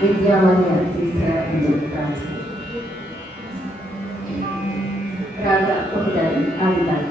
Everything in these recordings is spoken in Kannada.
ವಿದ್ಯಾಮಾನ್ಯ ತೀರ್ಥ ಎಂದು ಪ್ರಾರ್ಥನೆ. ರಾಗ ಒಟ್ಟಿದ್ದಾರೆ ಆಗಿದ್ದಾರೆ.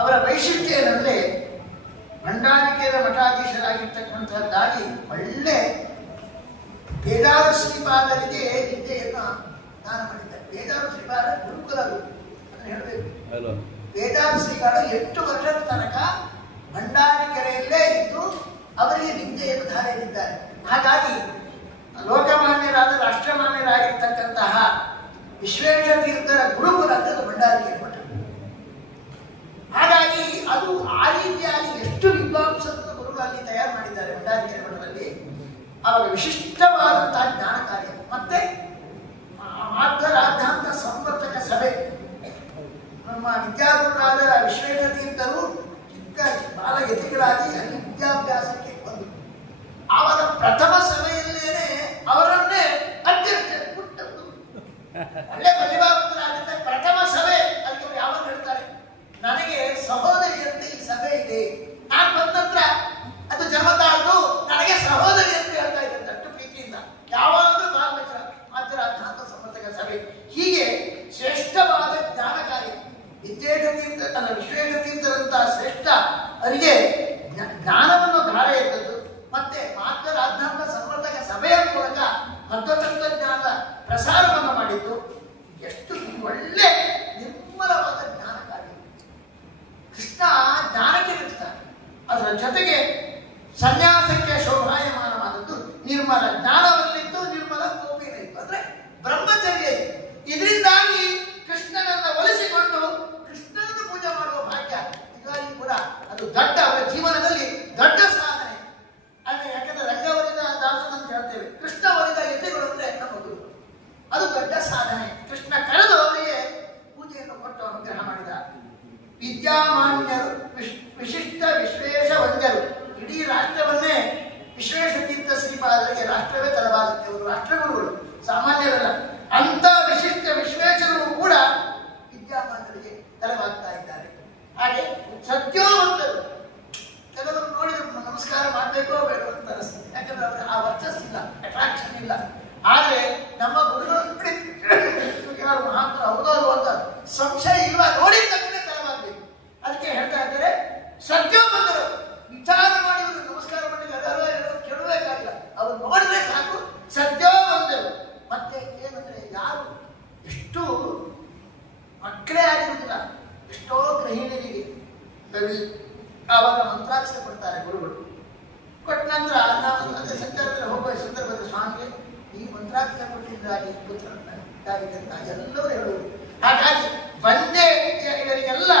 ಅವರ ವೈಶಿಷ್ಟ್ಯ ಏನಂದ್ರೆ ಭಂಡಾರಿಕೆಯ ಮಠಾಧೀಶರಾಗಿರ್ತಕ್ಕಂಥದ್ದಾಗಿ ಒಳ್ಳೆ ಬೇದಾರ ಶ್ರೀಪಾದರಿಗೆ ವಿದ್ಯೆಯನ್ನು ದಾನ ಮಾಡಿದ್ದಾರೆ. ಬೇದಾರ ಶ್ರೀಪಾದ ಗುರುಕುಲರು ಅದನ್ನು ಹೇಳಬೇಕು. ಬೇದಾರ ಶ್ರೀಗಳು 8 ವರ್ಷದ ತನಕ ಭಂಡಾರಿಕೆರೆಯಲ್ಲೇ ಇದ್ದು ಅವರಿಗೆ ವಿದ್ಯೆಯನ್ನು ಧಾರೆಯಿದ್ದಾರೆ. ಹಾಗಾಗಿ ಲೋಕಮಾನ್ಯರಾದ ರಾಷ್ಟ್ರಮಾನ್ಯರಾಗಿರ್ತಕ್ಕಂತಹ ವಿಶ್ವೇಶ ತೀರ್ಥರ ಗುರುಕುಲ ಅಂದರೆ ಭಂಡಾರಿಕೆರೆ ಮಠ. ಹಾಗಾಗಿ ಅದು ಆ ರೀತಿಯಾಗಿ ಎಷ್ಟು ವಿದ್ವಾಂಸರನ್ನು ಗುರುಗಳಲ್ಲಿ ತಯಾರು ಮಾಡಿದ್ದಾರೆ ಭಂಡಾರಿಕೆರೆ ಮಠದಲ್ಲಿ. ಅವರ ವಿಶಿಷ್ಟವಾದಂತಹ ಜ್ಞಾನ ಕಾರ್ಯ ಮತ್ತೆ ಮಾರ್ಗರಾಧಾಂತ ಸಂವರ್ತಕ ಸಭೆ. ನಮ್ಮ ವಿದ್ಯಾಗುರುರಾದ ವಿಶ್ವೇಶ ತೀರ್ಥರು ಚಿಕ್ಕ ಬಾಲಯತಿಗಳಾಗಿ ಅಲ್ಲಿ ವಿದ್ಯಾಭ್ಯಾಸಕ್ಕೆ ಬಂದು ಅವರ ಪ್ರಥಮ ಸಭೆಯಲ್ಲೇನೆ ಅವರನ್ನೇ ಅಧ್ಯಕ್ಷ ಕೊಟ್ಟದ್ದು. ಒಳ್ಳೆ ಪ್ರತಿಭಾವಂತರಾಗಿದ್ದ ಪ್ರಥಮ ಸಭೆ. ಅದಕ್ಕೆ ಯಾವಾಗ ಹೇಳ್ತಾರೆ, ನನಗೆ ಸಹೋದರಿಯಂತೆ ಈ ಸಭೆ ಇದೆ, ನಾನು ಬಂದ ನಂತರ ಅದು ಜಮತಾದು ನನಗೆ ಸಹೋದರಿ ಅಂತ ಹೇಳ್ತಾ ಇದ್ದಂತೆ ಅಷ್ಟು ಪ್ರೀತಿಯಿಂದ ಯಾವಾಗಲೂ ಭಾಗವಹಿಸಿದ ಮಾತೃರಾಧಾಂತ ಸಮರ್ಥಕ ಸಭೆ. ಹೀಗೆ ಶ್ರೇಷ್ಠವಾದ ಜ್ಞಾನ ಕಾರ್ಯ ವಿಶ್ವೇಶ ತೀರ್ಥರಂತಹ ಶ್ರೇಷ್ಠ ಅವರಿಗೆ ಜ್ಞಾನವನ್ನು ಧಾರೆ ಇದ್ದದ್ದು. ಮತ್ತೆ ಮಾತೃರಾಧಾಂತ ಸಮರ್ಥಕ ಸಭೆಯ ಮೂಲಕ ಮಧ್ವತಂತ್ರಜ್ಞಾನದ ಪ್ರಸಾರವನ್ನು ಮಾಡಿದ್ದು. ಎಷ್ಟು ಒಳ್ಳೆ ನಿರ್ಮಲವಾದ ಜ್ಞಾನ ಕಾರ್ಯ. ಕೃಷ್ಣ ಜ್ಞಾನಕ್ಕೆ ನಿಲ್ತಾನೆ, ಅದರ ಜೊತೆಗೆ ಸನ್ಯಾಸಕ್ಕೆ ಶೋಭಾಯಮಾನವಾದದ್ದು ನಿರ್ಮಲ ಜ್ಞಾನವಲ್ಲಿತ್ತು, ನಿರ್ಮಲ ಕೋಪಿನ ಇತ್ತು, ಅಂದ್ರೆ ಬ್ರಹ್ಮಚರ್ಯ. ಇದರಿಂದಾಗಿ ಕೃಷ್ಣನನ್ನು ಒಲಿಸಿಕೊಂಡು ಕೃಷ್ಣನನ್ನು ಪೂಜೆ ಮಾಡುವ ಭಾಗ್ಯ ನಿಜವಾಗಿ ಕೂಡ ಅದು ದೊಡ್ಡ ಅವರ ಜೀವನದಲ್ಲಿ ದೊಡ್ಡ ಸಾಧನೆ. ಅಂದ್ರೆ ಯಾಕಂದ್ರೆ ರಂಗವರಿದ ದಾಸನ ಅಂತ ಹೇಳ್ತೇವೆ, ಕೃಷ್ಣ ಒಲಿದ ಯತಿಗಳು ಅಂದ್ರೆ ನಮ್ಮ ಗುರು, ಅದು ದೊಡ್ಡ ಸಾಧನೆ. ಕೃಷ್ಣ ಕರೆದು ಅವರಿಗೆ ಪೂಜೆಯನ್ನು ಕೊಟ್ಟು ಅನುಗ್ರಹ ಮಾಡಿದ ವಿದ್ಯಾಮಾನ್ಯರು, ವಿಶಿಷ್ಟ ವಿಶ್ವೇಶ ವಂದ್ಯರು. ಇಡೀ ರಾಷ್ಟ್ರವನ್ನೇ ವಿಶ್ವೇಶ ತೀರ್ಥ ಶ್ರೀಪಾದರಿಗೆ ರಾಷ್ಟ್ರವೇ ತಲವಾಗುತ್ತೆ. ಅವರು ರಾಷ್ಟ್ರಗುರುಗಳು, ಸಾಮಾನ್ಯರಲ್ಲ. ಅಂತ ವಿಶಿಷ್ಟ ವಿಶ್ವೇಶರು ಕೂಡ ವಿದ್ಯಾಮಾನ್ಯರಿಗೆ ತಲೆವಾಗ್ತಾ ಇದ್ದಾರೆ. ಹಾಗೆ ಸತ್ಯೋವಂತರು. ಕೆಲವರು ನೋಡಿದ್ರು ನಮಸ್ಕಾರ ಮಾಡಬೇಕೋ ಬೇಡ ಅಂತ ಅನಿಸ್ತದೆ, ಯಾಕಂದ್ರೆ ಅವರು ಆ ವರ್ಚಸ್ಸಿಲ್ಲ, ಅಟ್ರಾಕ್ಷನ್ ಇಲ್ಲ. ಆದ್ರೆ ನಮ್ಮ ಗುರುಗಳು ಯಾರು ಮಹಾತ್ಮ ಹೌದೌದು ಅಂತ ಸಂಶಯ ಇಲ್ವಾ, ನೋಡಿದ ತಕ್ಷಣ ತಲೆವಾಗಬೇಕು. ಅದಕ್ಕೆ ಹೇಳ್ತಾ ಇದ್ದಾರೆ ಸತ್ಯೋವಂತರು. ವಿಚಾರ ಮಾಡಿ ನಮಸ್ಕಾರ ಮಾಡಿದ್ರೆ ಅದರ ಕೇಳಬೇಕಾಗಿಲ್ಲ, ಅವ್ರು ನೋಡಿದ್ರೆ ಸಾಕು ಸತ್ಯೋವಂತರು. ಮತ್ತೆ ಏನಂದ್ರೆ ಯಾರು ಎಷ್ಟು ಮಕ್ಕಳೇ ಆಗಿರುವುದಿಲ್ಲ, ಎಷ್ಟೋ ಗೃಹಿಣಿಯರಿಗೆ ಕವಿ ಆವಾಗ ಮಂತ್ರಾಕ್ಷರ ಕೊಡ್ತಾರೆ ಗುರುಗಳು. ಕೊಟ್ಟ ನಂತರ ನಾವು ಸಂಚಾರದಲ್ಲಿ ಹೋಗುವ ಸಂದರ್ಭದಲ್ಲಿ ಸ್ವಾಮಿಗೆ ಈ ಮಂತ್ರಾಕ್ಷರ ಕೊಟ್ಟಿದ್ದಾಗಿ ಪುತ್ರನಾಗಿದ್ದಂತ ಎಲ್ಲರೂ ಹೇಳುವುದು. ಹಾಗಾಗಿ ಬಂದೇ ಇವರಿಗೆಲ್ಲ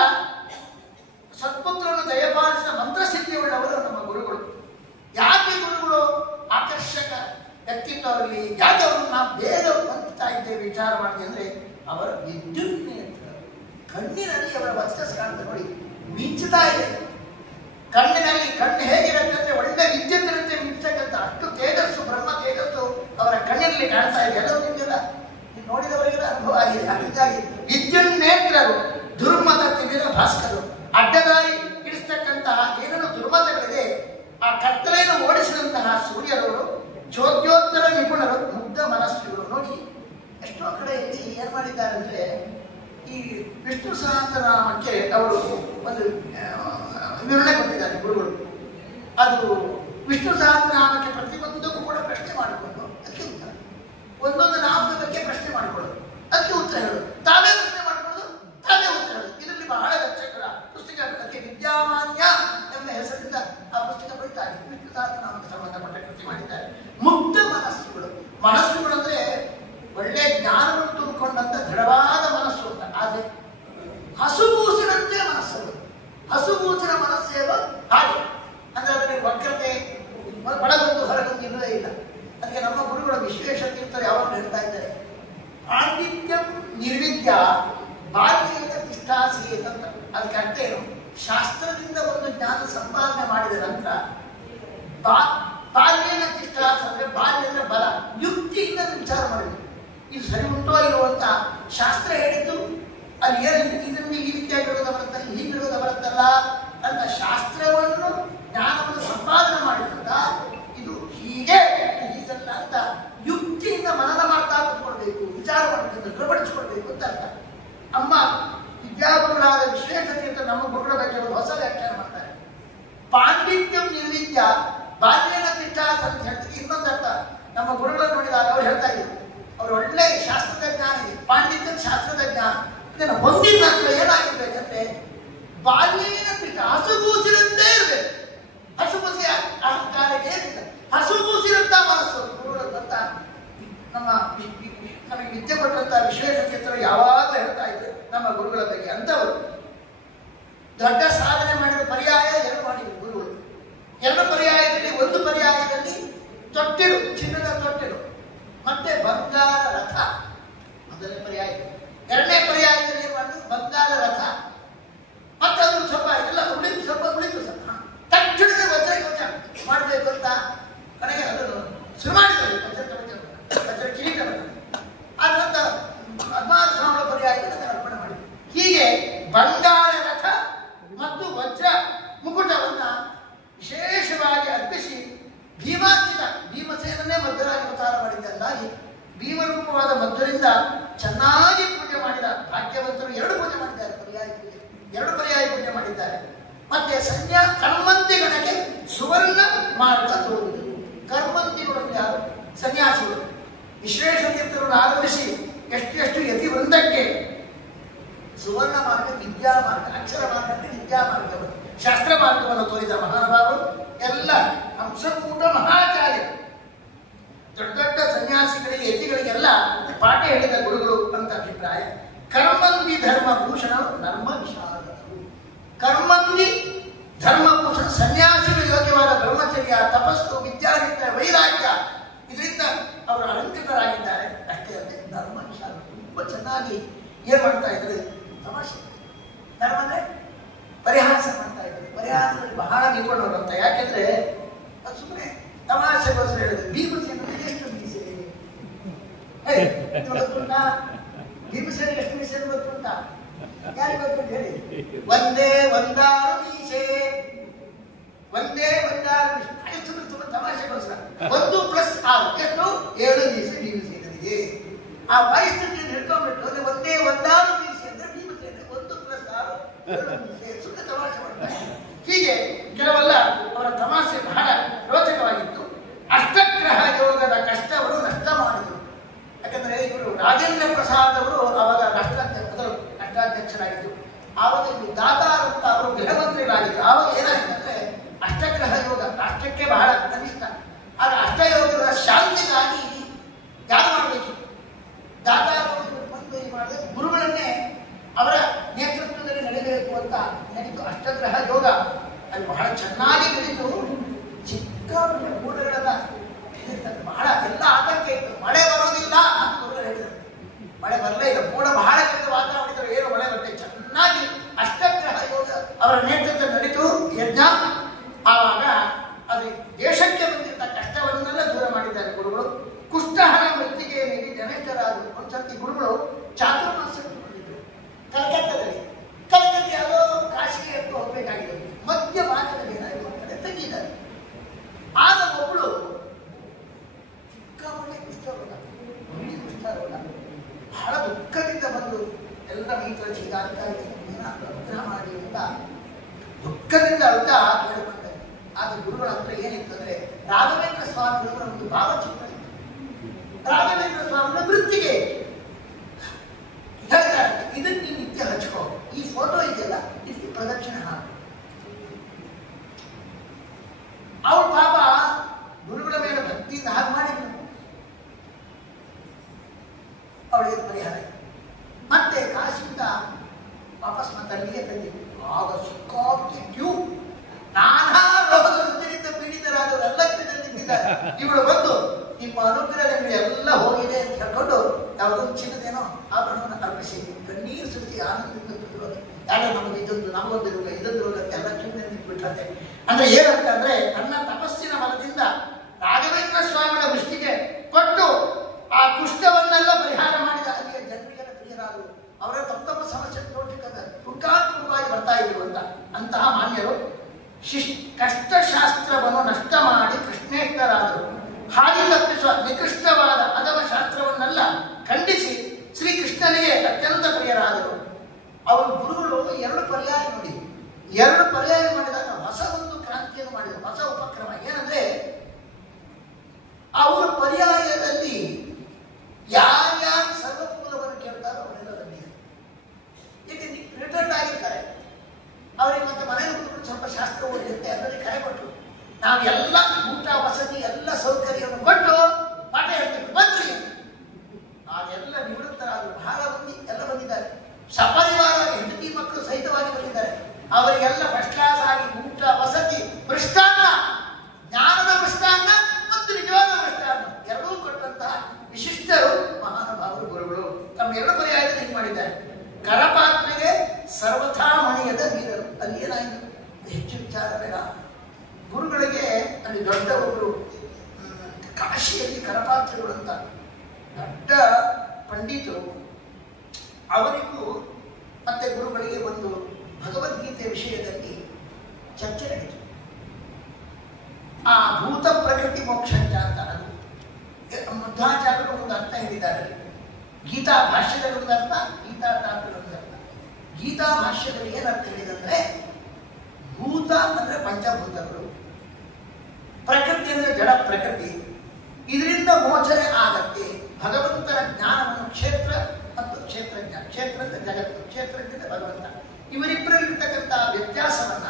ಸತ್ಪುತ್ರನು ದಯಪಾಲಿಸಿದ ಮಂತ್ರಸಿದ್ಧಿಯುಳ್ಳವರು ನಮ್ಮ ಗುರುಗಳು. ಯಾಕೆ ಗುರುಗಳು ಆಕರ್ಷಕ ವ್ಯಕ್ತಿತ್ವ ಅವರಲ್ಲಿ, ಯಾಕೆ ಅವ್ರನ್ನ ನಾವು ಬೇಗ ಹೊಂದ್ತಾ ಇದ್ದೇವೆ ವಿಚಾರ ಮಾಡಿ ಅಂದ್ರೆ ಅವರ ವಿದ್ಯುತ್ ಕಣ್ಣಿನಲ್ಲಿ ಅವರ ವರ್ಚಸ್ ಕಾಣ್ತಾ ನೋಡಿ, ಮಿಂಚುತ್ತಾ ಇದೆ. ಕಣ್ಣಿನಲ್ಲಿ ಕಣ್ಣು ಹೇಗಿರತ್ತಂದ್ರೆ ಒಳ್ಳೆ ವಿದ್ಯುತ್ತಿನಂತೆ ಮಿಂಚಕ್ಕಂತ ಅಷ್ಟು ತೇಜಸ್ಸು, ಬ್ರಹ್ಮ ತೇಜಸ್ಸು ಅವರ ಕಣ್ಣಿನಲ್ಲಿ ಕಾಣ್ತಾ ಇದೆ. ಎಲ್ಲರೂ ನಿಮಗೆಲ್ಲ ನೋಡಿದವರಿಗೆಲ್ಲ ಅನುಭವ ಆಗಿದೆ. ಹಾಗಾಗಿ ವಿದ್ಯುತ್ ನೇತ್ರರು, ದುರ್ಮತ ತಿಮಿರ ಭಾಸ್ಕರು. ಅಡ್ಡದಾರಿ ಇಡಿಸ್ತಕ್ಕಂತಹ ಏನೇನು ದುರ್ಮತಗಳಿದೆ ಆ ಕತ್ತಲೆಯನ್ನು ಓಡಿಸಿದಂತಹ ಸೂರ್ಯರವರು, ಚೋದ್ಯೋತ್ತರ ನಿಪುಣರು, ಮುಗ್ಧ ಮನಸ್ಸುಗಳು. ನೋಡಿ ಎಷ್ಟೋ ಕಡೆಯಲ್ಲಿ ಏನ್ ಮಾಡಿದ್ದಾರೆ ಅಂದ್ರೆ ಈ ವಿಷ್ಣು ಸಹಸ್ರನಾಮಕ್ಕೆ ಅವರು ಒಂದು ವಿವರಣೆ ಕೊಟ್ಟಿದ್ದಾರೆ ಗುರುಗಳು. ಅದು ವಿಷ್ಣು ಸಹಸ್ರನಾಮಕ್ಕೆ ಪ್ರತಿಯೊಂದಕ್ಕೂ ಕೂಡ ಪ್ರಶ್ನೆ ಮಾಡಿಕೊಂಡು ಅದಕ್ಕೆ ಉತ್ತರ, ಒಂದೊಂದು ನಾಮದ ಬಗ್ಗೆ ಪ್ರಶ್ನೆ ಮಾಡಿಕೊಳ್ಳೋದು, ಅದಕ್ಕೆ ಉತ್ತರ ಹೇಳೋದು, ತಾವೇ ಪ್ರಶ್ನೆ ಮಾಡಿಕೊಳ್ಳೋದು, ತಾವೇ ಉತ್ತರ ಹೇಳೋದು. ಇದರಲ್ಲಿ ಬಹಳ ದಕ್ಷಕರ ಪುಸ್ತಕ, ಅದಕ್ಕೆ ವಿದ್ಯಾಮಾನ್ಯ ಎಂಬ ಹೆಸರಿಂದ ಆ ಪುಸ್ತಕ ಬರೀತಾರೆ. ವಿಷ್ಣು ಸಹಸ್ರನಾಮಕ್ಕೆ ಸಂಬಂಧಪಟ್ಟ ಕೃತಿ ಮಾಡಿದ್ದಾರೆ. ಮುಗ್ಧ ಮನಸ್ಸುಗಳು. ಮನಸ್ಸುಗಳು ಅಂದ್ರೆ ಒಳ್ಳೆ ಜ್ಞಾನವನ್ನು ತುಂಬಿಕೊಂಡಂತ ದೃಢವಾದ ಮನಸ್ಸು ಅಂತ. ಆದ್ರೆ ಹಸುಗೂಸಿನಂತೆ ಮನಸ್ಸು, ಹಸುಗೂಸಿನ ಮನಸ್ಸೇವ ಹಾಗೆ ಅಂದ್ರೆ ಅದರಲ್ಲಿ ವಕ್ರತೆ, ಒಳಗೊಂದು ಹೊರಗೊಂದು ಇಲ್ಲವೇ ಇಲ್ಲ. ಅದಕ್ಕೆ ನಮ್ಮ ಗುರುಗಳು ವಿಶ್ವೇಶ ತೀರ್ಥರು ಯಾವಾಗ ಹೇಳ್ತಾ ಇದ್ದಾರೆ, ಪಾಂಡಿತ್ಯಂ ನಿರ್ವಿದ್ಯ ಬಾಲ್ಯೇನ ತಿಷ್ಠಾಸಿ ಅಂತ. ಅದಕ್ಕೆ ಅರ್ಥ ಏನು, ಶಾಸ್ತ್ರದಿಂದ ಒಂದು ಜ್ಞಾನ ಸಂಪಾದನೆ ಮಾಡಿದ ನಂತರ ಬಾಲ್ಯೇನ ತಿಷ್ಠಾಸಿ ಅಂದ್ರೆ ಬಾಲ್ಯ ಅಂದ್ರೆ ಬಲ, ಯುಕ್ತಿಯಿಂದ ವಿಚಾರ ಮಾಡಬೇಕು. ಇದು ಸರಿ ಉಂಟೋ ಇರುವಂತ ಶಾಸ್ತ್ರ ಹೇಳಿದ್ದು ಅಲ್ಲಿ ಇದನ್ನು ಈ ರೀತಿಯಾಗಿರೋದು ಬರುತ್ತಲ್ಲ, ಹೀಗಿರೋದು ಬರುತ್ತಲ್ಲ ಅಂತ ಶಾಸ್ತ್ರವನ್ನು ಜ್ಞಾನವನ್ನು ಸಂಪಾದನೆ ಮಾಡಿದಾಗ ಇದು ಹೀಗೆ ಹೀಗಲ್ಲ ಅಂತ ಯುಕ್ತಿಯಿಂದ ಮನನ ಮಾಡ್ತಾ ಕೂತ್ಕೊಳ್ಬೇಕು, ವಿಚಾರ ಮಾಡಬೇಕು, ದೃಢಪಡಿಸಿಕೊಳ್ಬೇಕು ಅಂತ ಅರ್ಥ. ಅಮ್ಮ ವಿದ್ಯಾಗುರುಗಳಾದ ವಿಶ್ವೇಶ ತೀರ್ಥ ನಮ್ಮ ಗುರುಗಳ ಬಗ್ಗೆ ವಿದ್ಯಾ ಬಾಲ್ಯನ ಪಿಟ್ಟ ಅಂತ ಹೇಳ್ತೀವಿ. ಇನ್ನೊಂದು ಅರ್ಥ ನಮ್ಮ ಗುರುಗಳನ್ನು ನೋಡಿದಾಗ ಅವ್ರು ಹೇಳ್ತಾ ಇದ್ರು, ಅವ್ರು ಒಳ್ಳೆ ಶಾಸ್ತ್ರದ ಜ್ಞಾನ ಇದೆ, ಪಾಂಡಿತ್ಯ ಶಾಸ್ತ್ರದ ಜ್ಞಾನ ಇದನ್ನು ಹೊಂದಿದ ನಂತರ ಏನಾಗಿರ್ಬೇಕಂದ್ರೆ ಬಾಲ್ಯನ ಪಿಟ್ಟ ಹಸುಗೂಸಿರಂತೆ ಇರಬೇಕು. ಹಸುಗೂಸಿ ಅಹಂಕಾರಕ್ಕೆ ಏನಿಲ್ಲ, ಹಸುಗೂಸಿರಂತ ಮನಸ್ಸು. ಗುರುಗಳು ಗೊತ್ತ ನಮಗೆ ವಿದ್ಯೆ ಕೊಟ್ಟಂತ ವಿಶ್ವೇಶ್ವರ ಯಾವಾಗಲೂ ಹೇಳ್ತಾ ಇದ್ರು ನಮ್ಮ ಗುರುಗಳ ಬಗ್ಗೆ. ಅಂತವರು ದೊಡ್ಡ ಸಾಧನೆ ಮಾಡಿದ ಪರ್ಯಾಯ ಎರಡು ಮಾಡಿದ್ರು ಗುರುಗಳು. ಎರಡು ಪರ್ಯಾಯದಲ್ಲಿ, ಒಂದು ಪರ್ಯಾಯದಲ್ಲಿ ತೊಟ್ಟಿಲು, ಚಿನ್ನದ ತೊಟ್ಟಿಲು, ಮತ್ತೆ ಬಂಗಾರ ರಥ ಮೊದಲನೇ ಪರ್ಯಾಯ. ಎರಡನೇ ಪರ್ಯಾಯದಲ್ಲಿ ಏನು ಮಾಡಿದ್ರು ಬಂಗಾರ ರಥ. ಮತ್ತೆ ಅದು ಸ್ವಲ್ಪ ಎಲ್ಲ ಉಳಿದು ಸ್ವಲ್ಪ ತಕ್ಷಣದ ವಜ್ರ ಮಾಡಬೇಕು ಅಂತ ಕಡೆಗೆ ಅದನ್ನು ಶುರು ಮಾಡಿದರು. ವಜ್ರ ಕಿರೀಟವನ್ನು ಆದ ನಂತರ 16 ಶ್ರಾವಣ ಪರ್ಯಾಯದಲ್ಲಿ ಅರ್ಪಣೆ ಮಾಡಿದರು. ಹೀಗೆ ಬಂಗಾರ ರಥ ಮತ್ತು ವಜ್ರ ಮುಕುಟವನ್ನ ವಿಶೇಷವಾಗಿ ಅರ್ಪಿಸಿ ಭೀಮಾರ್ಜಿತ ಭೀಮಸೇನನ್ನೇ ಮಧ್ಯರಾಗಿ ಅವತಾರ ಮಾಡಿದ್ದಲ್ಲಾಗಿ ಭೀಮರೂಪವಾದ ಮಧ್ವರಿಂದ ಚೆನ್ನಾಗಿ ಪೂಜೆ ಮಾಡಿದ ಭಾಗ್ಯವಂತರು ಎರಡು ಪೂಜೆ ಮಾಡಿದ್ದಾರೆ. ಎರಡು ಪರ್ಯಾಯ ಪೂಜೆ ಮಾಡಿದ್ದಾರೆ. ಮತ್ತೆ ಕರ್ಮಂದಿಗಣಕ್ಕೆ ಸುವರ್ಣ ಮಾರ್ಗ ತೋರುವುದು. ಕರ್ಮಂದಿಗಳು ಯಾರು? ಸನ್ಯಾಸಿಗಳು. ವಿಶ್ವೇಶ್ವರನ್ನು ಆರಂಭಿಸಿ ಎಷ್ಟು ಯತಿ ವೃಂದಕ್ಕೆ ಸುವರ್ಣ ಮಾರ್ಗ, ವಿದ್ಯಾ ಮಾರ್ಗ, ಅಕ್ಷರ ಮಾರ್ಗ, ವಿದ್ಯಾ ಮಾರ್ಗವನ್ನು, ಶಾಸ್ತ್ರ ಮಾರ್ಗವನ್ನು ತೋರಿದ ಮಹಾನುಭಾವರು ಎಲ್ಲ ಹಂಸಕೂಟ ಮಹಾಚಾರ್ಯ. ದೊಡ್ಡ ದೊಡ್ಡ ಸನ್ಯಾಸಿಗಳಿಗೆ ಯತಿಗಳಿಗೆಲ್ಲ ಪಾಠ ಹೇಳಿದ ಗುರುಗಳು ಅಂತ ಅಭಿಪ್ರಾಯ. ಕರ್ಮಂದಿ ಧರ್ಮಭೂಷಣ ನರ್ಮ ವಿಶಾಲರು. ಕರ್ಮಂದಿ ಧರ್ಮಭೂಷಣ ಸನ್ಯಾಸಿಗಳು ಯೋಗ್ಯವಾದ ಬ್ರಹ್ಮಚರ್ಯ, ತಪಸ್ಸು, ವಿದ್ಯಾನಿತ್ಯ, ವೈರಾಗ್ಯ ಇದರಿಂದ ಅವರು ಅಲಂಕೃತರಾಗಿದ್ದಾರೆ. ಅಷ್ಟೇ ಅಲ್ಲದೆ ಧರ್ಮ ವಿಶಾಲ ತುಂಬಾ ಚೆನ್ನಾಗಿ ಏನ್ ಮಾಡ್ತಾ ಇದ್ರು, ತಮಾಷೆ ಧರ್ಮ ಅಂದ್ರೆ ಪರಿಹಾಸ ಮಾಡ್ತಾ ಇದ್ರು. ಪರಿಹಾಸದಲ್ಲಿ ಬಹಳ ನಿಪುಣರು ಅಂತ. ಯಾಕೆಂದ್ರೆ ಅದು ಸುಮ್ಮನೆ ತಮಾಷೆಗೋಸ್ಕರ ಹೇಳಿದ್ರು. ಭೀಮಸೇನಿಗೆ ಎಷ್ಟು ಮೀಸೆ ಗೊತ್ತುಂಟಾ? ಭೀಮಸೇನಿಗೆ ಎಷ್ಟು ಮೀಸೆ ಗೊತ್ತುಂಟಾ? ಯಾರಿಗೆ ಗೊತ್ತುಂಟು ಹೇಳಿ? ಒಂದೇ ಒಂದಾರು ಮೀಸೆ, ಒಂದೇ ಒಂದಾರು ಮೀಸೆ. ತುಂಬ ತಮಾಷೆಗೋಸ್ಕರ 1+6 ಎಷ್ಟು? 7 ಮೀಸೆ ಭೀಮಸೇನಿಗೆ. ಆ ಪರಿಸ್ಥಿತಿಯನ್ನು ಹಿಡ್ಕೊಂಡ್ಬಿಟ್ಟು ಅಂದ್ರೆ ಒಂದೇ ಒಂದಾರು ಮೀಸೆ ಅಂದ್ರೆ ಭೀಮಸೇನೆ 1+6 7 ಮೀಸೆ. ಸುಮ್ಮನೆ ತಮಾಷೆ ಮಾಡ್ತಾರೆ. ಹೀಗೆ ಕೆಲವೆಲ್ಲ ಅವರ ತಮಾಷೆ ಬಹಳ ರೋಚಕವಾಗಿತ್ತು. ಅಷ್ಟಗ್ರಹ ಯೋಗದ ಕಷ್ಟವರು ನಷ್ಟ ಮಾಡಿದರು. ಯಾಕಂದ್ರೆ ಇವರು ರಾಜೇಂದ್ರ ಪ್ರಸಾದ್ ಅವರು ಅವಾಗ ರಾಷ್ಟ್ರಾಧ್ಯಕ್ಷರಾಗಿದ್ದರು. ಆವಾಗ ಇವರು ದಾತಾರ್ ಅಂತ ಅವರು ಗೃಹ ಮಂತ್ರಿಗಳಾಗಿದ್ದರು. ಆವಾಗ ಏನಾಗಿದೆ ಅಂದ್ರೆ ಅಷ್ಟಗ್ರಹ ಯೋಗ ರಾಷ್ಟ್ರಕ್ಕೆ ಬಹಳ ಕನಿಷ್ಠ. ಆಗ ಅಷ್ಟಯೋಗದ ಶಾಂತಿಗಾಗಿ ಯಾರು ಮಾಡಬೇಕು? ದಾತಾರ್ ಬಂದು ಮಾಡಿದ್ರೆ ಗುರುಗಳನ್ನೇ ಅವರ ನೇತೃತ್ವದಲ್ಲಿ ನಡೆಯಬೇಕು ಅಂತ ನಡೀತು ಅಷ್ಟಗ್ರಹ ಯೋಗ. ಅದು ಬಹಳ ಚೆನ್ನಾಗಿ ನಡೀತು. ಚಿಕ್ಕಪುಟ್ಟ ಮೂಡಗಳೆಲ್ಲ ಬಹಳ ಎಲ್ಲ ಆತಂಕ ಇತ್ತು. ಮಳೆ ಬರೋದಿಲ್ಲ ಅಂತ ಗುರುಗಳು ಹೇಳಿದರು. ಮಳೆ ಬರಲೇ ಇಲ್ಲ. ಮೋಡ ಬಹಳ ಕೆಟ್ಟ ವಾತಾವರಣ ಇದ್ದರು. ಏನು ಮಳೆ ಬರ್ತದೆ. ಚೆನ್ನಾಗಿ ಅಷ್ಟಗ್ರಹ ಯೋಗ ಅವರ ನೇತೃತ್ವ ನಡೀತು ಯಜ್ಞ. ಆವಾಗ ಅದು ದೇಶಕ್ಕೆ ಬಂದಿದ್ದ ಕಷ್ಟವನ್ನೆಲ್ಲ ದೂರ ಮಾಡಿದ್ದಾರೆ ಗುರುಗಳು. ಕುಷ್ಠಹರ ಮೃತ್ತಿಗೆ ನೀಡಿ ಜನಕರಾದರು. ಒಂದ್ಸರ್ತಿ ಗುರುಗಳು ಚಾತುರ್ಮಾಸ್ಯ ಮಾಡಿದ್ರು ಕಲ್ಕತ್ತಾದಲ್ಲಿ. ಕಲ್ಕತ್ತೆ ಯಾವುದೋ ಕಾಶಿಗೆ ಎತ್ತು ಹೋಗ್ಬೇಕಾಗಿದೆ. ಮಧ್ಯ ಭಾಗದಲ್ಲಿ ಏನಾಯಿತು ಕಡೆ ತಂಗಿದ್ದಾರೆ. ಆಗ ಒಬ್ಬಳು ಚಿಕ್ಕವಳ್ಳೆ ಕುಷ್ಠರೋಗ, ಕುಷ್ಠರೋಗ ಬಹಳ ದುಃಖದಿಂದ ಬಂದು ಎಲ್ಲ ಮೀತರ ಅನುಗ್ರಹ ಮಾಡಿ ಅಂತ ದುಃಖದಿಂದ ಅರ್ಥ ಕೇಳಿಕೊಂಡರು. ಆಗ ಗುರುಗಳ ಹತ್ರ ಏನಿತ್ತು ಅಂದ್ರೆ ರಾಘವೇಂದ್ರ ಸ್ವಾಮಿಗಳ ಒಂದು ಭಾವಚಿತ್ರ ಇತ್ತು. ರಾಘವೇಂದ್ರ ಸ್ವಾಮಿಗಳ ವೃತ್ತಿಗೆ ಹೇಳ್ತಾರೆ, ಇದನ್ನ ನೀವು ನಿತ್ಯ ಹಚ್ಕೋ. ಈ ಫೋಟೋ ಇದೆಯಲ್ಲ ಇದಕ್ಕೆ ಪ್ರದಕ್ಷಿಣೆ ಹಾಕು. ಅವಳು ಪಾಪ ಗುರುಗಳ ಮೇಲೆ ಭಕ್ತಿಯಿಂದ ಹಾಗೆ ಮಾಡಿದ್ರು. ಅವಳಿಗೆ ಪರಿಹಾರ. ಮತ್ತೆ ಕಾಶಿಯಿಂದ ವಾಪಸ್ ಅಲ್ಲಿಗೆ ತಂದಿದ್ರು. ಆಗ ಸಿಕ್ಕಾಪಟ್ಟೆ ಕ್ಯೂ. ನಾನಾ ರೋಗದಿಂದ ಪೀಡಿತರಾದವರೆಲ್ಲ ನಿಂತಿದ್ದಾರೆ. ಇವಳು ಬಂದು ನಿಮ್ಮ ಅನುಗ್ರಹದಲ್ಲಿ ಎಲ್ಲ ಹೋಗಿದೆ ಅಂತ ಹೇಳ್ಕೊಂಡು ಯಾವುದೊಂದು ಚಿನ್ನದೇನೋ ಆಭರಣವನ್ನು ಅರ್ಪಿಸಿ ಕಣ್ಣೀರು ಸುರಿಸಿ ಆನಂದದಿಂದ ಯಾರು ನಮಗೆ ಇದೊಂದು ನಮಗೊಂದು ರೋಗ ಇದೊಂದು ರೋಗ ಎಲ್ಲ ಚಿನ್ನ ನಿಂತ್ಬಿಟ್ರಂತೆ. ಅಂದ್ರೆ ಏನಂತ ಅಂದ್ರೆ ತನ್ನ ತಪಸ್ಸಿನ ಬಲದಿಂದ ರಾಘವೇಂದ್ರ ಸ್ವಾಮಿಗಳ ದೃಷ್ಟಿಗೆ ಕೊಟ್ಟು ಆ ಕುಷ್ಠವನ್ನೆಲ್ಲ ಪರಿಹಾರ ಮಾಡಿದ ಅಲ್ಲಿಯ ಜನರಿಗೆಲ್ಲ ಪ್ರಿಯರಾದರು. ಅವರ ತಮ್ಮ ಸಮಸ್ಯೆ ನೋಡ್ಲಿಕ್ಕೆ ಟುಂಕಾತ್ಮಕವಾಗಿ ಬರ್ತಾ ಇದ್ರು ಅಂತ. ಅಂತಹ ಮಾನ್ಯರು ಕಷ್ಟಶಾಸ್ತ್ರವನ್ನು ನಷ್ಟ ಮಾಡಿ ಕೃಷ್ಣೇಷ್ಟರಾದರು. ಹಾದಿ ತಪ್ಪಿಸುವ ನಿಕೃಷ್ಟವಾದ ಅದವ ಶಾಸ್ತ್ರವನ್ನೆಲ್ಲ ಖಂಡಿಸಿ ಶ್ರೀಕೃಷ್ಣನಿಗೆ ಅತ್ಯಂತ ಪ್ರಿಯರಾದರು. ಅವರು ಗುರುಗಳು 2 ಪರ್ಯಾಯ ನೋಡಿ. 2 ಪರ್ಯಾಯ ಮಾಡಿದಾಗ ಹೊಸ ಒಂದು ಕ್ರಾಂತಿಯನ್ನು ಮಾಡಿದರು. ಹೊಸ ಉಪಕ್ರಮ ಶಾಸ್ತ್ರ ಓದಿರುತ್ತೆ ಅದರಲ್ಲಿ ಕರೆ ಕೊಟ್ಟರು. ನಾವು ಎಲ್ಲ ಊಟ ವಸತಿ ಎಲ್ಲ ಸೌಕರ್ಯವನ್ನು ಕೊಟ್ಟು ಪಾಠ ಹೇಳ್ತೀವಿ ಬಂದ್ರಿ. ಅದೆಲ್ಲ ನಿವೃತ್ತರಾದರು ಬಹಳ ಮಂದಿ ಎಲ್ಲ ಬಂದಿದ್ದಾರೆ. ಸಪರಿವಾರ ಹೆಂಡತಿ ಮಕ್ಕಳು ಸಹಿತವಾಗಿ ಬಂದಿದ್ದಾರೆ. ಅವರಿಗೆಲ್ಲ ಫಸ್ಟ್ ಕ್ಲಾಸ್ ಆಗಿ ಊಟ ವಸತಿ ಮೃಷ್ಟಾನ್ನ, ಜ್ಞಾನದ ಮೃಷ್ಟಾನ್ನ ಮತ್ತು ನಿಜವಾದ ಮೃಷ್ಟಾನ್ನ ಎರಡೂ ಕೊಟ್ಟಂತಹ ವಿಶಿಷ್ಟರು ಮಹಾನುಭಾವರು ಗುರುಗಳು. ತಮ್ಮ ಎರಡು ಪರ್ಯಾಯದಲ್ಲಿ ಹಿಂಗೆ ಮಾಡಿದ್ದಾರೆ. ಕರಪಾತ್ರೆಗೆ ಸರ್ವಥಾ ಮಣಿಯದ ವೀರರು. ಅಲ್ಲಿ ಏನಾಯಿತು ಹೆಚ್ಚು ವಿಚಾರ ಬೇಡ. ಗುರುಗಳಿಗೆ ಅಲ್ಲಿ ದೊಡ್ಡ ಒಬ್ಬರು ಕಾಶಿಯಲ್ಲಿ ಕರಪಾತ್ರೆಗಳು ಅಂತ ದೊಡ್ಡ ಪಂಡಿತರು, ಅವರಿಗೂ ಮತ್ತೆ ಗುರುಗಳಿಗೆ ಒಂದು ಭಗವದ್ಗೀತೆ ವಿಷಯದಲ್ಲಿ ಚರ್ಚೆ ನಡೀತು. ಆ ಭೂತ ಪ್ರಕೃತಿ ಮೋಕ್ಷಂಚ ಅಂತ ಮಧ್ವಾಚಾರ್ಯರು ಒಂದು ಅರ್ಥ ಹೇಳಿದ್ದಾರೆ. ಗೀತಾ ಭಾಷ್ಯದಲ್ಲಿ ಒಂದು ಅರ್ಥ, ಗೀತಾ ತಾತ್ಪರ್ಯದಲ್ಲಿ ಒಂದು ಅರ್ಥ. ಗೀತಾ ಭಾಷ್ಯದಲ್ಲಿ ಏನರ್ಥ ಹೇಳಿದಂದ್ರೆ ಭೂತ ಅಂದ್ರೆ ಪಂಚಭೂತಗಳು, ಪ್ರಕೃತಿ ಅಂದ್ರೆ ಜಡ ಪ್ರಕೃತಿ, ಇದರಿಂದ ಮೋಚನೆ ಆಗತ್ತೆ. ಭಗವಂತನ ಜ್ಞಾನವನ್ನು ಕ್ಷೇತ್ರ ಮತ್ತು ಕ್ಷೇತ್ರಜ್ಞ, ಕ್ಷೇತ್ರ ಅಂದ್ರೆ ಜಗತ್ತು, ಕ್ಷೇತ್ರಜ್ಞ ಭಗವಂತ, ಇವರಿಬ್ಬರಲ್ಲಿರ್ತಕ್ಕಂಥ ವ್ಯತ್ಯಾಸವನ್ನ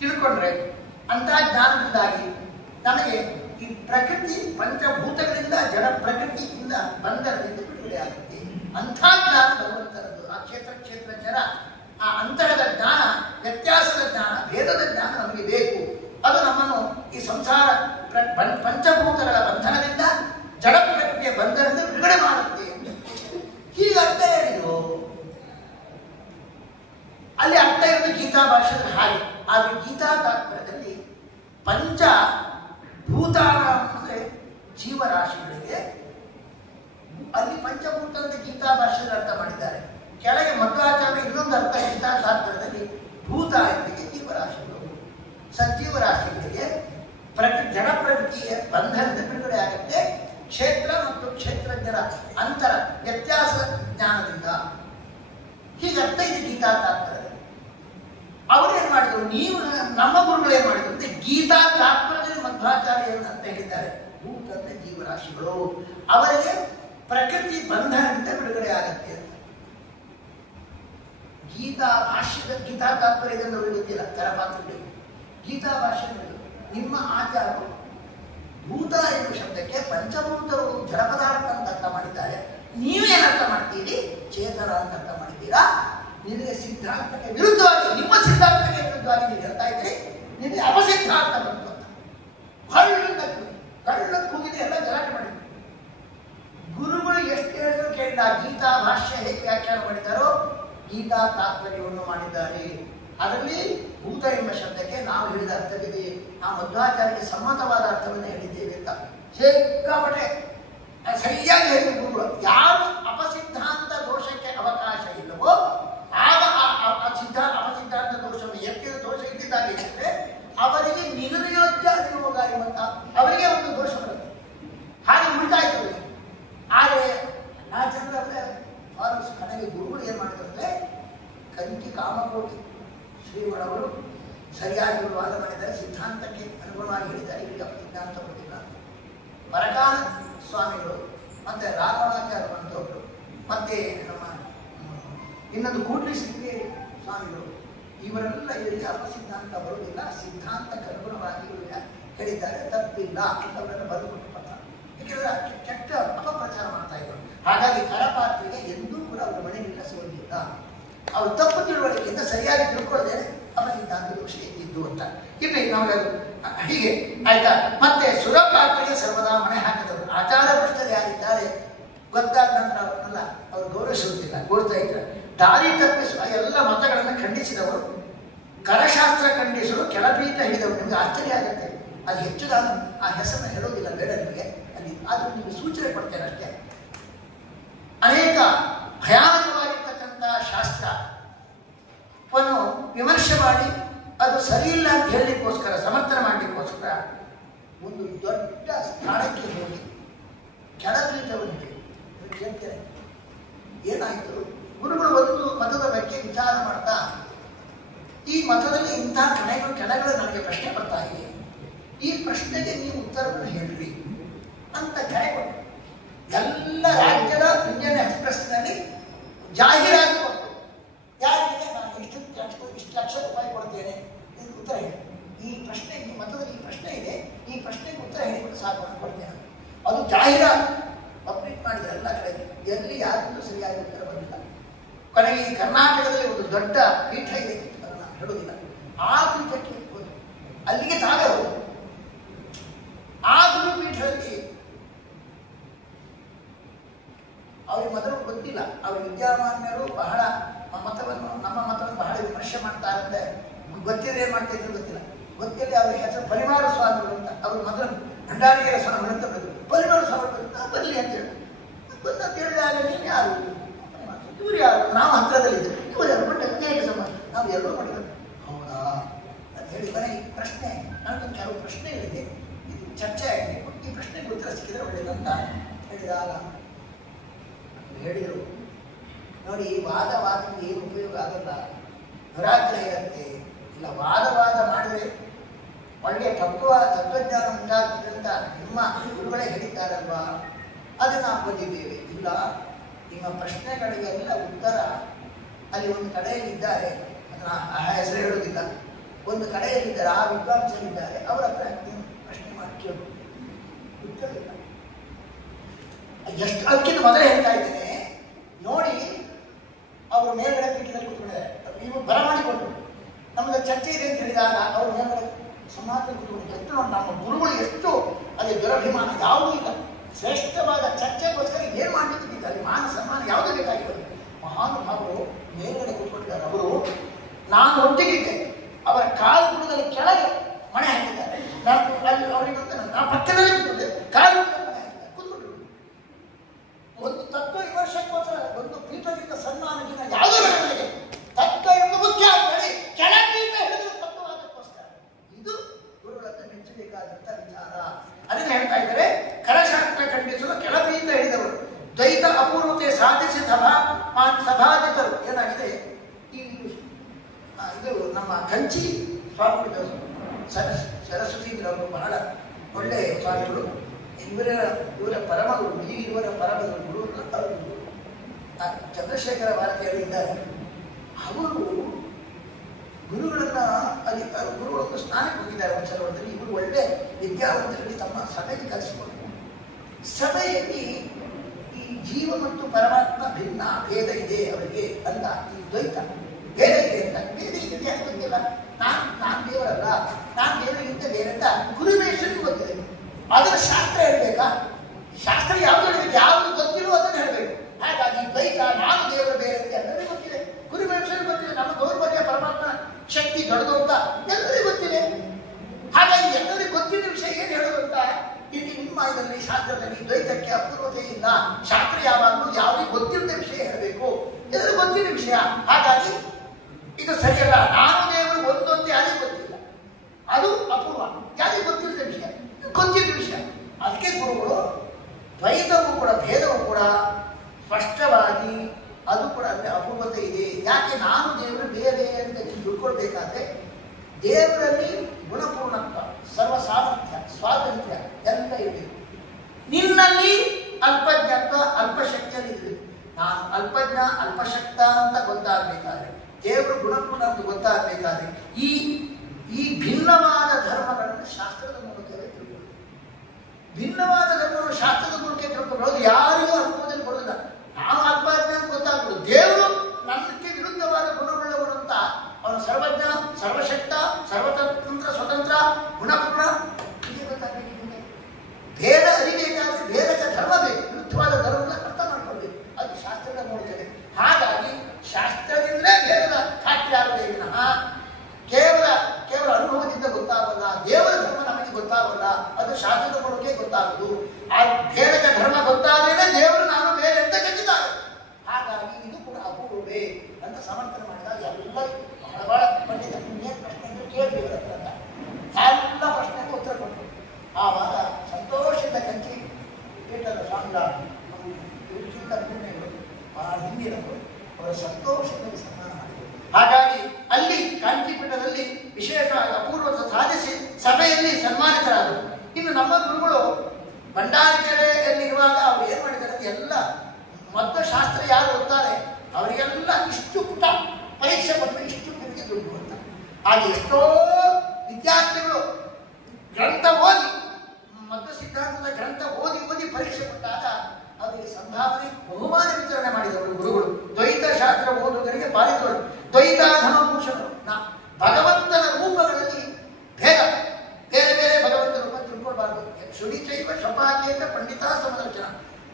ತಿಳ್ಕೊಂಡ್ರೆ ಅಂತಹ ಜ್ಞಾನದಿಂದಾಗಿ ನಮಗೆ ಈ ಪ್ರಕೃತಿ ಪಂಚಭೂತಗಳಿಂದ ಜಡ ಪ್ರಕೃತಿಯಿಂದ ಬಂಧನದಿಂದ ಬಿಡುಗಡೆ ಆಗುತ್ತೆ. ಅಂಥ ಜ್ಞಾನ ಭಗವಂತನದ್ದು. ಆ ಕ್ಷೇತ್ರಜ್ಞರ ಆ ಅಂತರದ ಜ್ಞಾನ, ವ್ಯತ್ಯಾಸದ ಜ್ಞಾನ, ಭೇದದ ಜ್ಞಾನ ನಮಗೆ ಬೇಕು. ಅದು ನಮ್ಮನ್ನು ಈ ಸಂಸಾರ ಪಂಚಭೂತಗಳ ಬಂಧನದಿಂದ ಜಡ ಪ್ರಕೃತಿಯ ಬಂಧನದಿಂದ ಬಿಡುಗಡೆ ಮಾಡುತ್ತೆ. ಹೀಗೆ ಅರ್ಥ ಹೇಳಿದ್ರು. ಅಲ್ಲಿ ಅರ್ಥ ಇರೋದು ಗೀತಾ ಭಾಷೆಯಲ್ಲಿ ಹಾಗೆ. ಆದರೆ ಗೀತಾ ತಾತ್ಪರ್ಯದಲ್ಲಿ ಪಂಚ ಭೂತಾನ ಅಂದರೆ ಜೀವರಾಶಿಗಳಿಗೆ ಅಲ್ಲಿ ಪಂಚಭೂತ ಅಂತ ಗೀತಾ ಭಾಷೆಯಲ್ಲಿ ಅರ್ಥ ಮಾಡಿದ್ದಾರೆ. ಕೆಳಗೆ ಮಧ್ವಾಚಾರ್ಯ ಇನ್ನೊಂದು ಅರ್ಥ ಗೀತಾ ತಾತ್ಪರ್ಯದಲ್ಲಿ ಭೂತ ಎಂಬುದಿಗೆ ಜೀವರಾಶಿಗಳು, ಸಜ್ಜೀವರಾಶಿಗಳಿಗೆ ಜಡ ಪ್ರಕೃತಿಯ ಬಂಧನದ ಬಿಡುಗಡೆ ಆಗುತ್ತೆ ಕ್ಷೇತ್ರ ಮತ್ತು ಕ್ಷೇತ್ರಜ್ಞರ ಅಂತರ ವ್ಯತ್ಯಾಸ ಜ್ಞಾನದಿಂದ. ಹೀಗೆ ಅರ್ಥ ಇದೆ ಗೀತಾ ತಾತ್ಪರ್ಯದಲ್ಲಿ. ಅವರೇನ್ ಮಾಡಿದ್ರು, ನೀವು ನಮ್ಮ ಗುರುಗಳು ಏನ್ ಮಾಡಿದ್ರು ಅಂದ್ರೆ ಗೀತಾ ತಾತ್ಪರ್ಯದಲ್ಲಿ ಮಧ್ವಾಚಾರ್ಯ ಅಂತ ಹೇಳಿದ್ದಾರೆ. ಭೂತ ಅಂದ್ರೆ ಜೀವರಾಶಿಗಳು, ಅವರಿಗೆ ಪ್ರಕೃತಿ ಬಂಧನದಿಂದ ಬಿಡುಗಡೆ ಆಗತ್ತೆ ಅಂತ. ಗೀತಾ ಭಾಷ್ಯದ ಗೀತಾ ತಾತ್ಪರ್ಯದಲ್ಲಿ ಅವರಿಗೆ ಗೊತ್ತಿಲ್ಲ ಕರಪಾತ್ರಗಳಿಗೆ. ಗೀತಾ ಭಾಷೆ ನಿಮ್ಮ ಆಚಾರರು ಭೂತ ಎಂಬ ಶಬ್ದಕ್ಕೆ ಪಂಚಭೂತರು ಜಡ ಪದಾರ್ಥ ಅಂತ ಅರ್ಥ ಮಾಡಿದ್ದಾರೆ. ನೀವೇನು ಅರ್ಥ ಮಾಡ್ತೀರಿ? ಚೇತನ ಅಂತ ಅರ್ಥ ಮಾಡ್ತೀರಾ. ನಿಮಗೆ ಸಿದ್ಧಾಂತಕ್ಕೆ ವಿರುದ್ಧವಾಗಿ, ನಿಮ್ಮ ಸಿದ್ಧಾಂತಕ್ಕೆ ವಿರುದ್ಧವಾಗಿ ನೀವು ಹೇಳ್ತಾ ಇದ್ದೀರಿ. ನಿಮಗೆ ಅಪಸಿದ್ಧಾಂತ ಬಂತು ಅಂತ ಕಳ್ಳ ಕೂಗಿದೆ, ಎಲ್ಲ ಗಲಾಟೆ ಮಾಡಿದ್ರು. ಗುರುಗಳು ಎಷ್ಟು ಹೇಳಿದ್ರು ಕೇಳಿದ. ಗೀತಾ ಭಾಷ್ಯ ಹೇಗೆ ವ್ಯಾಖ್ಯಾನ ಮಾಡಿದ್ದಾರೋ ಗೀತಾ ತಾತ್ಪರ್ಯವನ್ನು ಮಾಡಿದ್ದಾರೆ. ಅದರಲ್ಲಿ ಭೂತ ಎಂಬ ಶಬ್ದಕ್ಕೆ ನಾವು ಹೇಳಿದ ಅರ್ಥವಿದೆ. ನಾವು ಮಧ್ವಾಚಾರ್ಯಕ್ಕೆ ಸಮ್ಮತವಾದ ಅರ್ಥವನ್ನು ಹೇಳಿದ್ದೇವೆ ಅಂತ ಸಿಕ್ಕಾಪಟ್ಟೆ ಸರಿಯಾಗಿ ಹೇಳಿದ ಗುರುಗಳು. ಯಾರು ಅಪಸಿದ್ಧಾಂತ ದೋಷಕ್ಕೆ ಅವಕಾಶ ಇಲ್ಲವೋ ಆಗ ಅಪಸಿದ್ಧಾಂತ ದೋಷವನ್ನು ಎತ್ತಿದ ದೋಷ ಇದ್ದಿದ್ದಾಗಿದ್ದರೆ ಅವರಿಗೆ ನಿರ್ಯೋಜ್ಯ ಅನುಭೋಗ ಎಂಬಂತ ಅವರಿಗೆ ಒಂದು ದೋಷ ಬರುತ್ತೆ. ಹಾಗೆ ಉಳಿತಾ ಇರ್ತದೆ. ಆದರೆ ಎಲ್ಲಾ ಜನರಲ್ಲೇ ಫಾರಸ್ ಕಡೆಗೆ ಗುರುಗಳು ಏನ್ ಮಾಡ್ತಾರೆ, ಕಂಚಿ ಕಾಮಕೋಟಿ ಶ್ರೀಗಳವರು ಸರಿಯಾಗಿ ವಾದ ಮಾಡಿದ್ದಾರೆ. ಸಿದ್ಧಾಂತಕ್ಕೆ ಅನುಗುಣವಾಗಿ ಹೇಳಿದ್ದಾರೆ. ಇವರಿಗೆ ಸಿದ್ಧಾಂತ ಕೊಟ್ಟಿಲ್ಲ. ಪರಕಾಲ ಸ್ವಾಮಿಗಳು ಮತ್ತೆ ರಾಘವಾಚಾರ್ಯ ಬಂದವರು ಮತ್ತೆ ನಮ್ಮ ಇನ್ನೊಂದು ಕೂಡ್ಲಿ ಶ್ರೀ ಸ್ವಾಮಿಗಳು, ಇವರೆಲ್ಲ ಇವರಿಗೆ ಅಪಸಿದ್ಧಾಂತ ಬರುವುದಿಲ್ಲ, ಸಿದ್ಧಾಂತಕ್ಕೆ ಅನುಗುಣವಾಗಿ ಇವರಿಗೆ ಹೇಳಿದ್ದಾರೆ, ತಪ್ಪಿಲ್ಲ ಅಂತವರೆಲ್ಲ ಬರೆದುಕೊಟ್ಟು ಬರ್ತಾರೆ. ಯಾಕೆಂದ್ರೆ ಕೆಟ್ಟ ಅಪಪ್ರಚಾರ ಮಾಡ್ತಾ ಇದ್ರು. ಹಾಗಾಗಿ ಕರಪಾತ್ರೆಗೆ ಎಂದೂ ಕೂಡ ಅವರು ಮನೆ ನಿಲ್ಲಿಸುವುದಿಲ್ಲ. ಅವರು ತಪ್ಪು ತಿಳುವಳಿಕೆಯಿಂದ ಸರಿಯಾಗಿ ತಿಳ್ಕೊಳ್ಳದೆ ಅಪಸಿದ್ಧಾಂತ ದೋಷ ಇದ್ದು ಅಂತ. ಇಲ್ಲಿ ನಮಗೆ ಹೀಗೆ ಆಯ್ತಾ. ಮತ್ತೆ ಸುರಪಾತ್ರೆಗೆ ಸರ್ವದಾ ಮನೆ ಹಾಕಿದವರು ಆಚಾರ ಭ್ರಷ್ಟರು ಯಾರಿದ್ದಾರೆ ಗೊತ್ತಾದ ನಂತರ ಅವರನ್ನೆಲ್ಲ ಅವರು ಗೌರವಿಸುವುದಿಲ್ಲ, ಗೋಡ್ತಾ ಇದ್ದಾರೆ. ದಾರಿ ತಪ್ಪಿಸುವ ಎಲ್ಲ ಮತಗಳನ್ನು ಖಂಡಿಸಿದವರು, ಕರಶಾಸ್ತ್ರ ಖಂಡಿಸಲು ಕೆಳಪೀಠ ಹಿಡಿದವರು. ನಿಮಗೆ ಆಶ್ಚರ್ಯ ಆಗುತ್ತೆ. ಅದು ಹೆಚ್ಚು ನಾನು ಆ ಹೆಸರನ್ನು ಹೇಳೋದಿಲ್ಲ, ಬೇಡ ನಿಮಗೆ. ಅಲ್ಲಿ ಆದರೂ ನಿಮಗೆ ಸೂಚನೆ ಕೊಡ್ತೇನೆ ಅಷ್ಟೇ. ಅನೇಕ ಭಯಾನಕವಾಗಿರ್ತಕ್ಕಂಥ ಶಾಸ್ತ್ರವನ್ನು ವಿಮರ್ಶೆ ಮಾಡಿ ಅದು ಸರಿಯಿಲ್ಲ ಅಂತ ಹೇಳಲಿಕ್ಕೋಸ್ಕರ, ಸಮರ್ಥನೆ ಮಾಡಲಿಕ್ಕೋಸ್ಕರ ಒಂದು ದೊಡ್ಡ ಸ್ಥಾನಕ್ಕೆ ಹೋಗಿ ಕೆಳಪೀಠವನ್ನು ಕೇಳ್ತೇನೆ. ಏನಾಯಿತು? ಗುರುಗಳು ಒಂದು ಮತದ ಬಗ್ಗೆ ವಿಚಾರ ಮಾಡ್ತಾ, ಈ ಮತದಲ್ಲಿ ಇಂತಹ ಕೆಳಗಳು ನನಗೆ ಪ್ರಶ್ನೆ ಬರ್ತಾ ಇದೆ, ಈ ಪ್ರಶ್ನೆಗೆ ನೀವು ಉತ್ತರವನ್ನು ಹೇಳ್ರಿ ಅಂತ ಕರೆ ಕೊಟ್ಟು ಎಲ್ಲ ರಾಜ್ಯದ ಇಂಡಿಯನ್ ಎಕ್ಸ್ಪ್ರೆಸ್ನಲ್ಲಿ ಜಾಹೀರಾತು ಕೊಟ್ಟು, ಯಾರಿಗೆ ನಾನು ಇಷ್ಟು ಲಕ್ಷ ರೂಪಾಯಿ ಕೊಡ್ತೇನೆ, ಉತ್ತರ ಹೇಳಿ. ಈ ಪ್ರಶ್ನೆ, ಈ ಮತದಲ್ಲಿ ಈ ಪ್ರಶ್ನೆ ಇದೆ, ಈ ಪ್ರಶ್ನೆಗೆ ಉತ್ತರ ಹೇಳಿಬಿಟ್ಟು ಸಾಕು ಕೊಡ್ತೇನೆ. ಅದು ಜಾಹೀರಾತು ಪಬ್ಲಿಕ್ ಮಾಡಿದ್ರೆ ಎಲ್ಲ ಕಡೆ, ಎಲ್ಲಿ ಯಾರಿಗೂ ಸರಿಯಾಗಿ ಉತ್ತರ ಬಂದಿಲ್ಲ. ಕೊನೆಗೆ ಈ ಕರ್ನಾಟಕದಲ್ಲಿ ಒಂದು ದೊಡ್ಡ ಪೀಠ ಇದೆ, ಅದನ್ನು ನಾನು ಹೇಳುವುದಿಲ್ಲ. ಆ ಪೀಠಕ್ಕೆ ಹೋಗಿ ಅಲ್ಲಿಗೆ ತಾವೇ ಹೋಗಿ ಆ ಗುರುಪೀಠದಲ್ಲಿ ಅವ್ರಿಗೆ ಮೊದಲು ಗೊತ್ತಿಲ್ಲ. ಅವ್ರ ವಿದ್ಯಾಮಾನ್ಯರು ಬಹಳ ನಮ್ಮ ಮತವನ್ನು ಬಹಳ ವಿಮರ್ಶೆ ಮಾಡ್ತಾರಂತೆ. ಗೊತ್ತಿದ್ರೆ ಏನ್ ಮಾಡ್ತಿದ್ರು ಗೊತ್ತಿಲ್ಲ. ಗೊತ್ತಿಲ್ಲ ಅವ್ರ ಹೆಸರು ಪರಿವಾರ ಸ್ವಾಮಿಗಳು ಅಂತ. ಅವರು ಮೊದಲು ಭಂಡಾರಿಗೆರ ಸ್ವಾಮಿಗಳು ಅಂತ ಬಂದರು. ಪರಿವಾರ ಸ್ವಾಮಿಗಳು ಬರಲಿ ಅಂತ ಹೇಳಿ ಬಂದಂತ ಹೇಳಿದಾಗ ನೀನು ಯಾರು, ಇವ್ರು ಯಾರು, ನಾವು ಹತ್ರದಲ್ಲಿದ್ದರು, ಇವರು ಯಾರು ಬಟ್ ಅನ್ಯಾಯ ಸಮಾಜ, ನಾವು ಎಲ್ಲರೂ ಮಾಡಿದ್ರು. ಹೌದಾ ಅಂತ ಹೇಳಿ ಈ ಪ್ರಶ್ನೆ, ನನಗೊಂದು ಕೆಲವು ಪ್ರಶ್ನೆಗಳಿದೆ, ಇದು ಚರ್ಚೆ ಆಗಿದೆ, ಈ ಪ್ರಶ್ನೆಗೆ ಉತ್ತರ ಸಿಕ್ಕಿದ್ರೆ ಒಳ್ಳೆಯದಂತ ಹೇಳಿದಾಗ ಹೇಳಿದರು. ನೋಡಿ, ವಾದದಿಂದ ಏನು ಉಪಯೋಗ ಆಗಲ್ಲ, ದುರಾಗ್ರಹ ಇರುತ್ತೆ. ಇಲ್ಲ ವಾದ ಮಾಡಿದ್ರೆ ಒಳ್ಳೆಯ ತತ್ವಜ್ಞಾನ ಉಂಟಾಗ್ತದೆ ಅಂತ ನಿಮ್ಮ ಗುರುಗಳೇ ಹೇಳಿದ್ದಾರಲ್ವಾ, ಅದನ್ನು ನಾವು ಬಂದಿದ್ದೇವೆ. ಇಲ್ಲ, ನಿಮ್ಮ ಪ್ರಶ್ನೆಗಳಿಗೆಲ್ಲ ಉತ್ತರ ಅಲ್ಲಿ ಒಂದು ಕಡೆಯಲ್ಲಿದ್ದಾರೆ, ಅದನ್ನು ಆ ಹೆಸರು ಹೇಳುವುದಿಲ್ಲ, ಒಂದು ಕಡೆಯಲ್ಲಿದ್ದಾರೆ, ಆ ವಿದ್ವಾಂಸರಿದ್ದಾರೆ, ಅವರ ಹತ್ರ ಪ್ರಶ್ನೆ ಮಾಡಿ ಕೇಳು, ಉತ್ತರ ಇಲ್ಲ. ಎಷ್ಟು ಅದಕ್ಕಿಂತ ಮೊದಲೇ ಹೇಳ್ತಾ ಇದ್ದೇನೆ ನೋಡಿ. ಅವರು ಮೇಲ್ಗಡೆ ಪೀಠದಲ್ಲಿ ಕೂತ್ಕೊಂಡಿದ್ದಾರೆ, ನೀವು ಬರಮಾಡಿಕೊಂಡು ನಮ್ಮದು ಚರ್ಚೆ ಇದೆ ಅಂತ ಹೇಳಿದಾಗ ಅವರು ಮೇಲ್ಗಡೆ ಸಮಾಜದಲ್ಲಿ ಕೂತ್ಕೊಂಡು ಎಷ್ಟು ನಮ್ಮ ಗುರುಗಳು ಎಷ್ಟು ಅದೇ ದುರಭಿಮಾನ ಯಾವುದೂ ಇಲ್ಲ. ಶ್ರೇಷ್ಠವಾದ ಚರ್ಚೆಗೋಸ್ಕರ ಏನು ಮಾಡಲಿಕ್ಕೆ ಅಲ್ಲಿ ಮಾನ ಸನ್ಮಾನ ಯಾವುದೂ ಬೇಕಾಗಿರೋದು. ಮಹಾನುಭಾವರು ಮೇಲ್ಗಡೆ ಕೂತ್ಕೊಂಡಿದ್ದಾರೆ. ಅವರು ನಾನು ಒಟ್ಟಿಗಿದ್ದೆ, ಅವರ ಕಾಲು ಬುಡದಲ್ಲಿ ಕೆಳಗೆ ಮಣೆ ಹಾಕಿದ್ದಾರೆ. ನಾನು ಅಲ್ಲಿ ಅವರಿಗೆ ನಾನು ಪಕ್ಕದಲ್ಲಿ ಕೂತ್ಕೊಂಡೆ, ಕಾಲು ಬುಡದಲ್ಲಿ ಮಣೆ ಹಾಕಿದ್ದಾರೆ, ಕೂತ್ಕೊಂಡ್ರು. ಒಂದು ತತ್ವ ವಿಮರ್ಶಕ್ಕೋಸ್ಕರ ಒಂದು ಪೀಠದಿಂದ ಸನ್ಮಾನದಿಂದ ಯಾವುದೋ ನನಗೆ ತತ್ವ ಎಂದು ಮುಖ್ಯ ಅಂತೇಳಿ ಕೆಳ ಪೀಠ ಹಿಡಿದು ತತ್ವವಾದಕ್ಕೋಸ್ಕರ ಇದು ಗುರುಗಳನ್ನು ಮೆಚ್ಚಬೇಕಾದಂಥ ವಿಚಾರ. ಅದನ್ನು ಹೇಳ್ತಾ ಇದ್ದಾರೆ, ಕರಶಾಸ್ತ್ರ ಖಂಡಿಸಲು ಕೆಳಪೀಠ ಹಿಡಿದವರು ದ್ವೈತ ಅಪೂರ್ವತೆ ಸಾಧಿಸಿ ಸಭಾಧಿತರು. ಏನಾಗಿದೆ, ಇದು ನಮ್ಮ ಕಂಚಿ ಸ್ವಾಮಿಗಳು ಸರಸ್ವತಿಗಳು ಬಹಳ ಒಳ್ಳೆಯ ಸ್ವಾಮಿಗಳು. ಇವರ ಪರಮಗುರು, ಇವರ ಪರಮಗುರು ಗುರು ಚಂದ್ರಶೇಖರ ಭಾರತೀಯರು ಇದ್ದಾರೆ. ಅವರು ಗುರುಗಳನ್ನ ಅಲ್ಲಿ ಗುರುಗಳನ್ನು ಸ್ನಾನಕ್ಕೆ ಹೋಗಿದ್ದಾರೆ ಒಂದ್ಸಲದಲ್ಲಿ. ಇವರು ಒಳ್ಳೆ ವಿದ್ಯಾವಂತರಲ್ಲಿ ತಮ್ಮ ಸಭೆಗೆ ಕಲಿಸಿಕೊಂಡು ಸಭೆಯಲ್ಲಿ ಈ ಜೀವ ಮತ್ತು ಪರಮಾತ್ಮ ಭಿನ್ನ, ಭೇದ ಇದೆ ಅವರಿಗೆ ಅಂತ, ಈ ದ್ವೈತ ಭೇದ ಇದೆ ಅಂತ. ಭೇದ ಇದೆ ಯಾಕೆ ಗೊತ್ತಿಲ್ಲ, ನಾನು ದೇವರಲ್ಲ, ನಾನು ದೇವರಿಗಿಂತ ಬೇರೆ ಅಂತ ಗುರುಮೇಶ್ವರಿಗೆ ಗೊತ್ತಿದೆ. ಅದರ ಶಾಸ್ತ್ರ ಹೇಳ್ಬೇಕಾ? ಶಾಸ್ತ್ರ ಯಾವ್ದು ಹೇಳಬೇಕು, ಯಾವುದು ಗೊತ್ತಿರೋ ಅದನ್ನು ಹೇಳಬೇಕು. ಹಾಗಾಗಿ ದ್ವೈತ, ನಾನು ದೇವರ ಬೇರೆ ಅಂತ ಎಲ್ಲರಿಗೂ ಗೊತ್ತಿದೆ, ಗುರುಮೇಶ್ವರಿಗೆ ಗೊತ್ತಿದೆ. ನಮ್ಮ ದೌರ್ಬಲ್ಯ ಪರಮಾತ್ಮ ಶಕ್ತಿ ದೊಡ್ಡದು ಅಂತ ಎಲ್ಲರಿಗೂ ಗೊತ್ತಿದೆ. ಹಾಗಾಗಿ ಎಲ್ಲರಿಗೂ ಗೊತ್ತಿದ್ದ ವಿಷಯ ಏನು ಹೇಳೋದು ಅಂತ ಇಲ್ಲಿ ನಿಮ್ಮ ಇದರಲ್ಲಿ ಶಾಸ್ತ್ರದಲ್ಲಿ ದ್ವೈತಕ್ಕೆ ಅಪೂರ್ವತೆ ಇಲ್ಲ. ಶಾಸ್ತ್ರ ಯಾವಾಗಲೂ ಯಾವುದೇ ಗೊತ್ತಿದ್ದ ವಿಷಯ ಹೇಳಬೇಕು, ಎಲ್ಲರಿಗೂ ಗೊತ್ತಿದ್ದ ವಿಷಯ. ಹಾಗಾಗಿ ಇದು ಸರಿಯಲ್ಲ, ನಾನು ದೇವರು ಒಂದೊಂದೇ ಯಾರಿಗೂ ಗೊತ್ತಿಲ್ಲ, ಅದು ಅಪೂರ್ವ. ಯಾರಿಗೂ ಗೊತ್ತಿದ್ದ ವಿಷಯ, ಗೊತ್ತಿದ್ದ ವಿಷಯ. ಅದಕ್ಕೆ ಗುರುಗಳು ದ್ವೈತವೂ ಕೂಡ ಭೇದವೂ ಕೂಡ ಸ್ಪಷ್ಟವಾಗಿ ಅದು ಕೂಡ ಅಂದರೆ ಅಪೂರ್ವತೆ ಇದೆ. ಯಾಕೆ ನಾನು ದೇವರು ಬೇರೆ ಅಂತ ನೀವು ತಿಳ್ಕೊಳ್ಬೇಕಾದ್ರೆ ದೇವರಲ್ಲಿ ಗುಣಪೂರ್ಣತ್ವ, ಸರ್ವ ಸಾಮರ್ಥ್ಯ, ಸ್ವಾತಂತ್ರ್ಯ ಎಲ್ಲ ಇರಬೇಕು. ನಿನ್ನಲ್ಲಿ ಅಲ್ಪಜ್ಞತ್ವ, ಅಲ್ಪಶಕ್ತಿಯಲ್ಲಿ ಇರಬೇಕು. ನಾನು ಅಲ್ಪಜ್ಞ ಅಲ್ಪಶಕ್ತ ಅಂತ ಗೊತ್ತಾಗಬೇಕಾದ್ರೆ, ದೇವರು ಗುಣಪೂರ್ಣ ಅಂತ ಗೊತ್ತಾಗಬೇಕಾದ್ರೆ ಈ ಭಿನ್ನವಾದ ಧರ್ಮಗಳನ್ನು ಶಾಸ್ತ್ರದ ಮೂಲಕವೇ ತಿಳ್ಕೊಳ್ಳೋದು. ಭಿನ್ನವಾದ ಧರ್ಮವನ್ನು ಶಾಸ್ತ್ರದ ಮೂಲಕ ತಿಳ್ಕೊಳ್ಳೋದು ಯಾರಿಗೂ ಅನುಭವದಲ್ಲಿ ಬರೋದಿಲ್ಲ. ನಾವು ಅಲ್ಪಜ್ಞ ಅಂತ ಗೊತ್ತಾಗ್ಬೋದು, ದೇವರು ನನ್ನಕ್ಕೆ ವಿರುದ್ಧವಾದ ಗುಣವುಳ್ಳವರು ಅಂತ ಅವನು ಸರ್ವಜ್ಞ, ಸರ್ವಶಕ್ತ, ಸರ್ವತಂತ್ರ, ಸ್ವತಂತ್ರ, ಗುಣಪೂರ್ಣ ಹೀಗೆ ಗೊತ್ತಾಗಬೇಕಿದೆ. ಭೇದ ಅರಿಬೇಕಾದ್ರೆ ಭೇದಕ ಧರ್ಮ ಬೇಕು, ವಿರುದ್ಧವಾದ ಧರ್ಮವನ್ನು ಅರ್ಥ ಮಾಡ್ಕೊಳ್ಬೇಕು. ಅದು ಶಾಸ್ತ್ರದ ಮೂಲಕವೇ. ಹಾಗಾಗಿ ಶಾಸ್ತ್ರದಿಂದಲೇ ಭೇದದ ಖಾತ್ರಿ ಆಗುವುದೇ ವಿನಃ ಕೇವಲ ಅನುಭವದಿಂದ ಗೊತ್ತಾಗಲ್ಲ. ದೇವರ ಧರ್ಮ ನಮಗೆ ಗೊತ್ತಾಗಲ್ಲ, ಅದು ಶಾಸ್ತ್ರದ ಮೂಲಕ ಗೊತ್ತಾಗುವುದು. ಆ ಭೇದಕ ಧರ್ಮ ಗೊತ್ತಾದ್ರೆ ದೇವರು ನಾನು ಬೇರೆ ಅಂತ ಖಚಿತ ಆಗುತ್ತೆ. ಹಾಗಾಗಿ ಇದು ಕೂಡ ಅಪೂರ್ವವೇ ಅಂತ ಸಮರ್ಥನೆ ಮಾಡಿದಾಗ ಎಲ್ಲ ಬಹಳ ಪಂಡಿತ ಏನು ಪ್ರಶ್ನೆ ಅಂತ ಕೇಳಬೇಕು ಅಂತ ಎಲ್ಲ ಪ್ರಶ್ನೆಗೆ ಉತ್ತರ ಕೊಟ್ಟರು. ಆವಾಗ ಸಂತೋಷದಿಂದ ಕಂಚಿ ಪೀಠದ ಸ್ವಾಮಿಗಳು ಇವರಿಗಿಂತ ಪೂರ್ಣೆಗಳು ಬಹಳ ಹಿಂದಿನವರು, ಅವರ ಸಂತೋಷದಲ್ಲಿ ಸನ್ಮಾನ ಮಾಡಿದರು. ಹಾಗಾಗಿ ಅಲ್ಲಿ ಕಾಂಚೀಪೀಠದಲ್ಲಿ ವಿಶೇಷ ಅಪೂರ್ವತೆ ಸಾಧಿಸಿ ಸಭೆಯಲ್ಲಿ ಸನ್ಮಾನಿತರಾದರು. ಇನ್ನು ನಮ್ಮ ಗುರುಗಳು ಭಂಡಾರಕೆರೆಯಲ್ಲಿರುವಾಗ ಅವರು ಏನು ಮಾಡಿದ್ದಾರೆ, ಎಲ್ಲ ಮೊದಲ ಶಾಸ್ತ್ರ ಯಾರು ಓದ್ತಾರೆ ಅವರಿಗೆಲ್ಲ ಇಷ್ಟು ಪುಟ ಪರೀಕ್ಷೆ ಬಂದು ಇಷ್ಟು ದುಡ್ಡು ಅಂತ. ಹಾಗೆ ಎಷ್ಟೋ ವಿದ್ಯಾರ್ಥಿಗಳು ಗ್ರಂಥ ಓದಿ ಮಧ್ವ ಸಿದ್ಧಾಂತದ ಗ್ರಂಥ ಓದಿ ಪರೀಕ್ಷೆ ಕೊಟ್ಟಾಗ ಅವರಿಗೆ ಸಂಭಾವನೆ ಬಹುಮಾನ ವಿತರಣೆ ಮಾಡಿದವರು ಗುರುಗಳು. ದ್ವೈತ ಶಾಸ್ತ್ರ ಓದುಗರಿಗೆ ಪಾಲಿತವರು, ದ್ವೈತಾಧಮಭೂಷಣರು. ಭಗವಂತನ ರೂಪಗಳಲ್ಲಿ ಭೇದ, ಬೇರೆ ಬೇರೆ ಭಗವಂತ ರೂಪ ತಿಳ್ಕೊಳ್ಬಾರ್ದು. ಶುಡಿಚೈವ ಶಪಾಕೇತ ಪಂಡಿತ ಸಮದರ್ಶನ.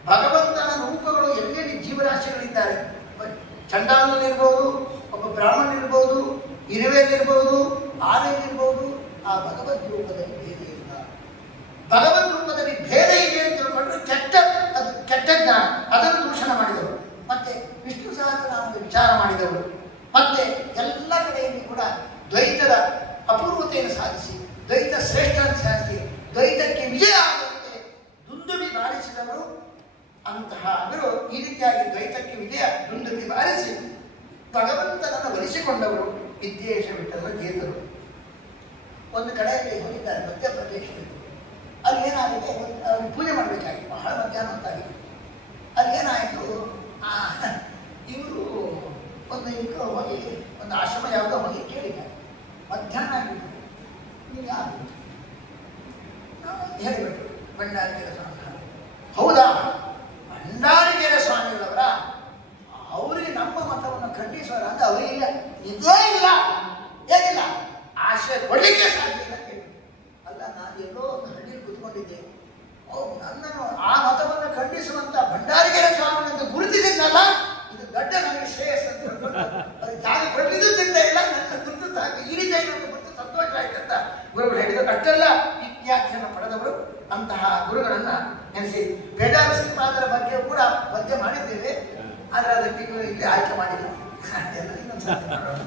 ಭಗವಂತನ ರೂಪಗಳು ಎಲ್ಲೆಲ್ಲಿ ಜೀವರಾಶಿಗಳಿದ್ದಾರೆ, ಚಂಡಾಲನಿರ್ಬೋದು, ಒಬ್ಬ ಬ್ರಾಹ್ಮಣನಿರ್ಬೋದು, ಇರುವೆಯಲ್ಲಿರ್ಬೋದು, ಆನೆಯಲ್ಲಿರ್ಬೋದು, ಆ ಭಗವದ್ ರೂಪದಲ್ಲಿ ಭೇದ ಇಲ್ಲ. ಭಗವದ್ ರೂಪದಲ್ಲಿ ಭೇದ ಇದೆ ಅಂತ ತಿಳ್ಕೊಂಡ್ರೆ ಕೆಟ್ಟ ಜ್ಞಾನ, ಅದನ್ನು ದೂಷಣ ಮಾಡಿದವರು. ಮತ್ತೆ ವಿಷ್ಣು ಸಹಸ್ರನಾಮದ ವಿಚಾರ ಮಾಡಿದವರು. ಮತ್ತೆ ಎಲ್ಲ ಕಡೆಯಲ್ಲಿ ಕೂಡ ದ್ವೈತದ ಅಪೂರ್ವತೆಯನ್ನು ಸಾಧಿಸಿ, ದ್ವೈತ ಶ್ರೇಷ್ಠವನ್ನು ಸಾಧಿಸಿ, ದ್ವೈತಕ್ಕೆ ವಿಜಯ ಆಗುವಂತೆ ದುಂದುಬಿ ಬಾರಿಸಿದವರು. ಅಂತಹ ಅವರು ಈ ರೀತಿಯಾಗಿ ದ್ವೈತಕ್ಕೆ ವಿಜಯ ದುಂದುಬಿ ಬಾರಿಸಿ ಭಗವಂತನನ್ನು ಒಲಿಸಿಕೊಂಡವರು ವಿದ್ಯೇಶ ವಿಠಲ ತೀರ್ಥರು. ಒಂದು ಕಡೆಯಲ್ಲಿ ಹೋಗಿದ್ದಾರೆ ಮಧ್ಯಪ್ರದೇಶದಲ್ಲಿ. ಅಲ್ಲಿ ಏನಾಗಿದೆ, ಅವ್ರಿಗೆ ಪೂಜೆ ಮಾಡಬೇಕಾಗಿತ್ತು, ಬಹಳ ಮಧ್ಯಾಹ್ನ ಹೊತ್ತಾಗಿದೆ. ಅಲ್ಲಿ ಏನಾಯಿತು, ಇವರು ಒಂದು ಇದಕ್ಕೆ ಹೋಗಿ ಒಂದು ಆಶ್ರಮ ಯಾವುದೋ ಹೋಗಿ ಕೇಳಿದ್ದಾರೆ. ಮಧ್ಯಾಹ್ನ ಆಗಿಬಿಟ್ಟು ನೀವು ಯಾರು ಹೇಳಿಬಿಟ್ಟು, ಭಂಡಾರಿಗೆರೆ ಸ್ವಾಮಿ. ಹೌದಾ, ಭಂಡಾರಿಗೆರೆ ಸ್ವಾಮಿಗಳವರ, ಅವರಿಗೆ ನಮ್ಮ ಮತವನ್ನು ಖಂಡಿಸೋರ ಅಂತ ಅವರಿಗೆ ಇಲ್ಲ, ಇದೇ ಇಲ್ಲ, ಏನಿಲ್ಲ, ಆಶ್ರಯ ಕೊಡಲಿಕ್ಕೆ ಸಾಧ್ಯ ಇಲ್ಲ. ಅಲ್ಲ, ನಾನು ಎಲ್ಲೋ ಒಂದು ಹಳ್ಳಿಯಲ್ಲಿ ಕೂತ್ಕೊಂಡಿದ್ದೆ, ನನ್ನನ್ನು ಆ ಮತವನ್ನು ಖಂಡಿಸುವಂತ ಭಂಡಾರಿಗೆರೆ ಸ್ವಾಮಿಯನ್ನು ಗುರುತಿಸಿದ್ನಲ್ಲ, ಇದು ದೊಡ್ಡ ನನಗೆ ಶ್ರೇಯಸ್ ಅಂತ ಹೇಳ್ಕೊಂಡು ಅದು ಜಾಗ ಕೊಡಲಿದ್ದು ಚಿಂತೆ ಇಲ್ಲ, ನನ್ನ ಗುರುತು ಈ ರೀತಿಯಾಗಿ ನನಗೆ ಗುರುತು ಸಂತೋಷ ಆಯ್ತಂತ ಗುರುಗಳು ಹೇಳಿದರು. ಅಷ್ಟೆಲ್ಲ ವಿದ್ಯಾರ್ಥಿಯನ್ನು ಪಡೆದವರು. ಅಂತಹ ಗುರುಗಳನ್ನ ನೆನೆಸಿ ಬೇಡಾರ ಶ್ರೀಪಾದರ ಬಗ್ಗೆ ಕೂಡ ಪದ್ಯ ಮಾಡಿದ್ದೇವೆ, ಆದರೆ ಅದಕ್ಕೆ ಇಲ್ಲಿ ಆಯ್ಕೆ ಮಾಡಿಲ್ಲ. ಇನ್ನೊಂದು ಸಾಧ್ಯ ಮಾಡೋಣ.